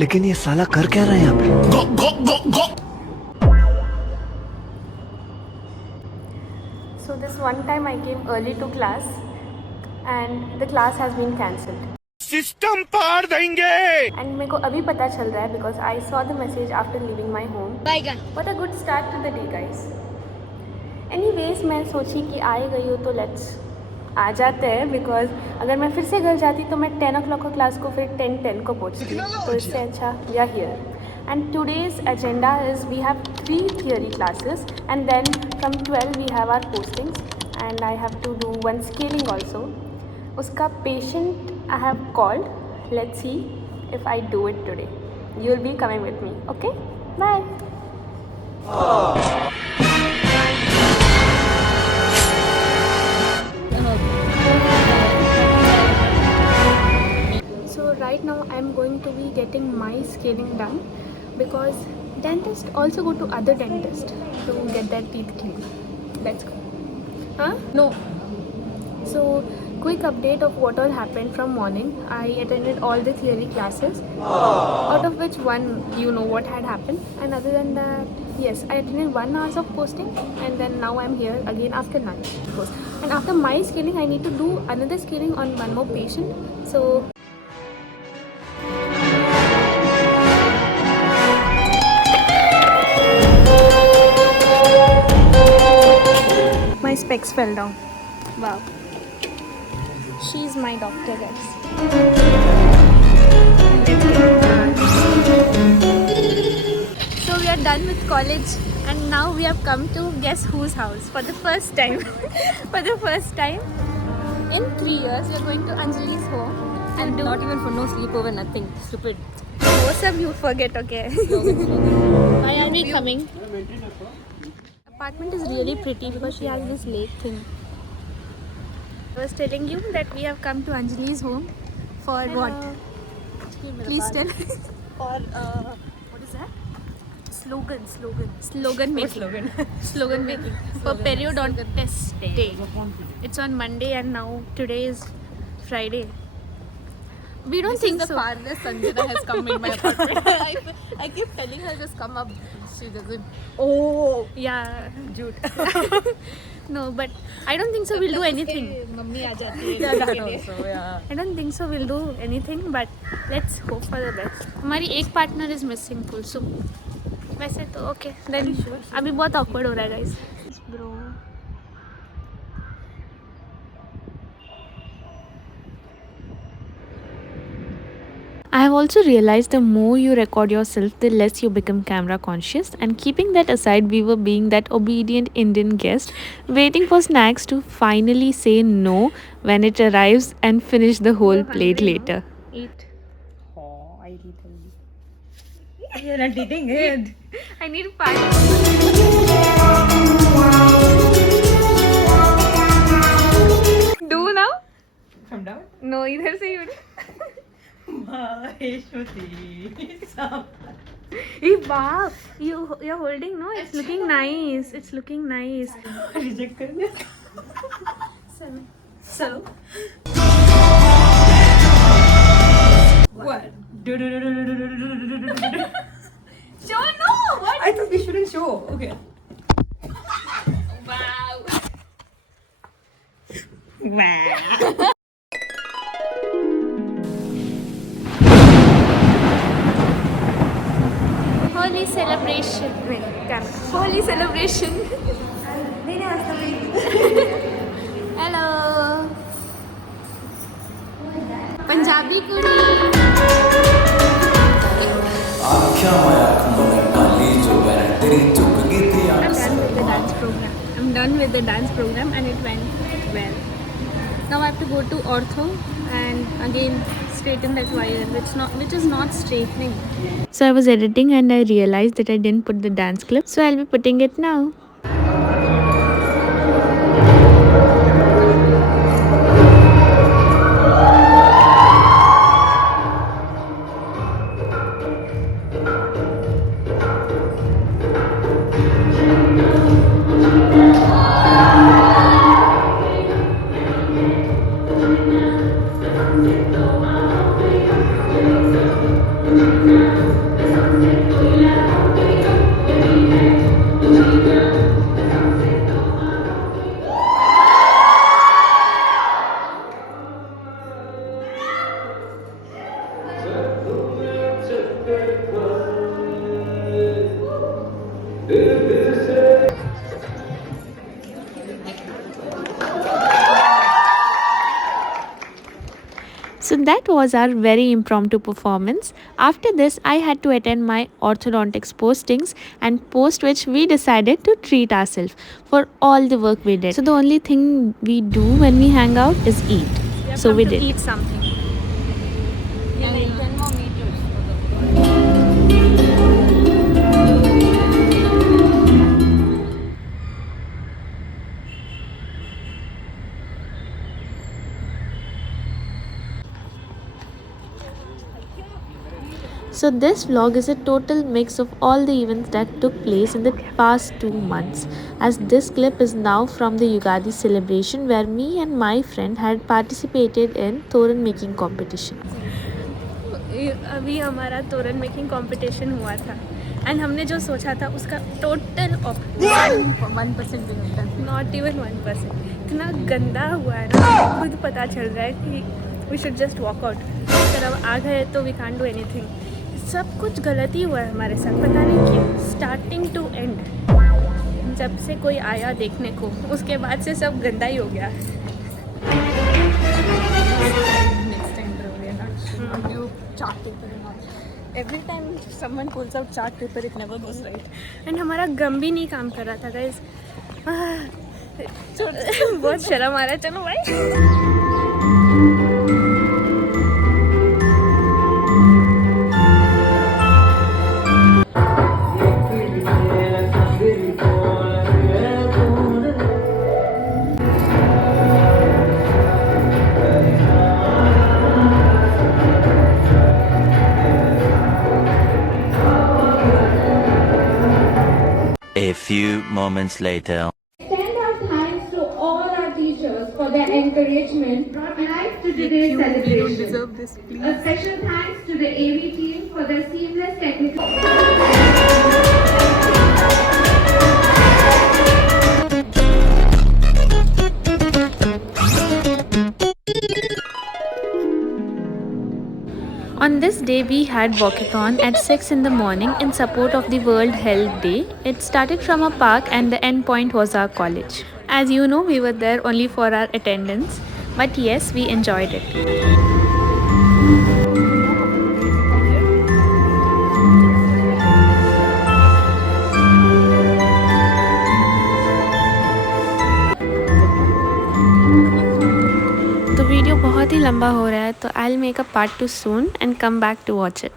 लेकिन ये साला कर क्या रहा है यहाँ पे? गो गो गो गो। So this one time I came early to class and the class has been cancelled. System पार देंगे। And मेरे को अभी पता चल रहा है because I saw the message after leaving my home. What a good start to the day, guys. Anyways, मैं सोची कि आ ही गई हो तो let's आ जाते हैं because अगर मैं फिर से घर जाती तो मैं 10 o'clock को क्लास को फिर 10 को पहुँचती, तो इससे अच्छा we are here. And today's agenda is we have 3 theory classes and then from 12 we have our postings and I have to do one scaling also. Uska patient I have called. Let's see if I do it today. You will be coming with me, okay? Bye. So right now I'm going to be getting my scaling done because dentists also go to other dentists to get their teeth cleaned. Let's go. Huh? No. So quick update of what all happened from morning. I attended all the theory classes, out of which one you know what had happened, and other than that, yes, I attended 1 hour of posting and then now I'm here again after 9 post. And after my scaling I need to do another scaling on one more patient. So my specs fell down. Wow. She's my doctor, guys. So we are done with college and now we have come to guess whose house for the first time. For the first time in 3 years we are going to Anjali's home and do Not even for no sleepover, nothing. Stupid. most of you forget, okay? Why are we coming? Apartment is really pretty because she has this lake thing. I was telling you that we have come to Anjali's home for what? Please tell. For what is that? Slogan Slogan making. Slogan making. For periodontist day. It's on Monday and now today is Friday. We don't think the so. farthest Sanjana has come in my apartment. I keep telling her just come up. She doesn't. Oh, yeah. Jute. No, but I don't think so we'll do anything. Mummy आ जाती है. That also, yeah. I don't think so we'll do anything, but let's hope for the best. हमारी एक partner is missing Kulsum. वैसे तो okay. Then अभी बहुत awkward हो रहा है guys. Bro. I have also realized the more you record yourself, the less you become camera conscious. And keeping that aside, we were being that obedient Indian guest, waiting for snacks to finally say no when it arrives and finish the whole plate later. Eat. Oh, I eat. You're not eating it. I need 5. Do now? From down. No, इधर से ही Hey, wow, you're holding, no? It's looking nice. It's looking nice. Reject कर दिया. So. What? Show no. What? I thought we shouldn't show. Okay. Wow. Holy celebration. Wait, camera. Holy celebration. Hello. Punjabi kudi. I'm done with the dance program and it went well. Now I have to go to ortho and again straighten that wire which is not straightening. So I was editing and I realized that I didn't put the dance clip, so I'll be putting it now. So that was our very impromptu performance. After this, I had to attend my orthodontics postings, and post which we decided to treat ourselves for all the work we did. So the only thing we do when we hang out is eat. So we did. Eat something. Yeah, like 10 more meters. So this vlog is a total mix of all the events that took place in the past 2 months, as this clip is now from the Yugadi celebration where me and my friend had participated in Thoran making competition. अभी हमारा तोरण making competition हुआ था and हमने जो सोचा था उसका टोटल 1% भी नहीं था. Not even 1%. इतना गंदा हुआ है ना, खुद पता चल रहा है कि we should just walk out. अगर अब आ गए तो वी कांट डू एनीथिंग. सब कुछ गलत ही हुआ है हमारे साथ, पता नहीं क्यों. स्टार्टिंग टू एंड, जब से कोई आया देखने को उसके बाद से सब गंदा ही हो गया. Next time, bro, we are not you chart paper and all. Every time someone pulls out chart paper, it never goes right. And हमारा गम भी नहीं काम कर रहा था गाइस. बहुत शर्म आ रहा है. चलो भाई. A few moments later. Extend our thanks to all our teachers for their encouragement brought life to today's celebration. Deserve this, please. A special thanks to the AV team for their seamless technical. On this day, we had walkathon at 6 in the morning in support of the World Health Day. It started from a park and the end point was our college. As you know, we were there only for our attendance, but yes, we enjoyed it. तो video बहुत ही लंबा हो रहा है, तो I will make a part 2 soon and come back to watch it.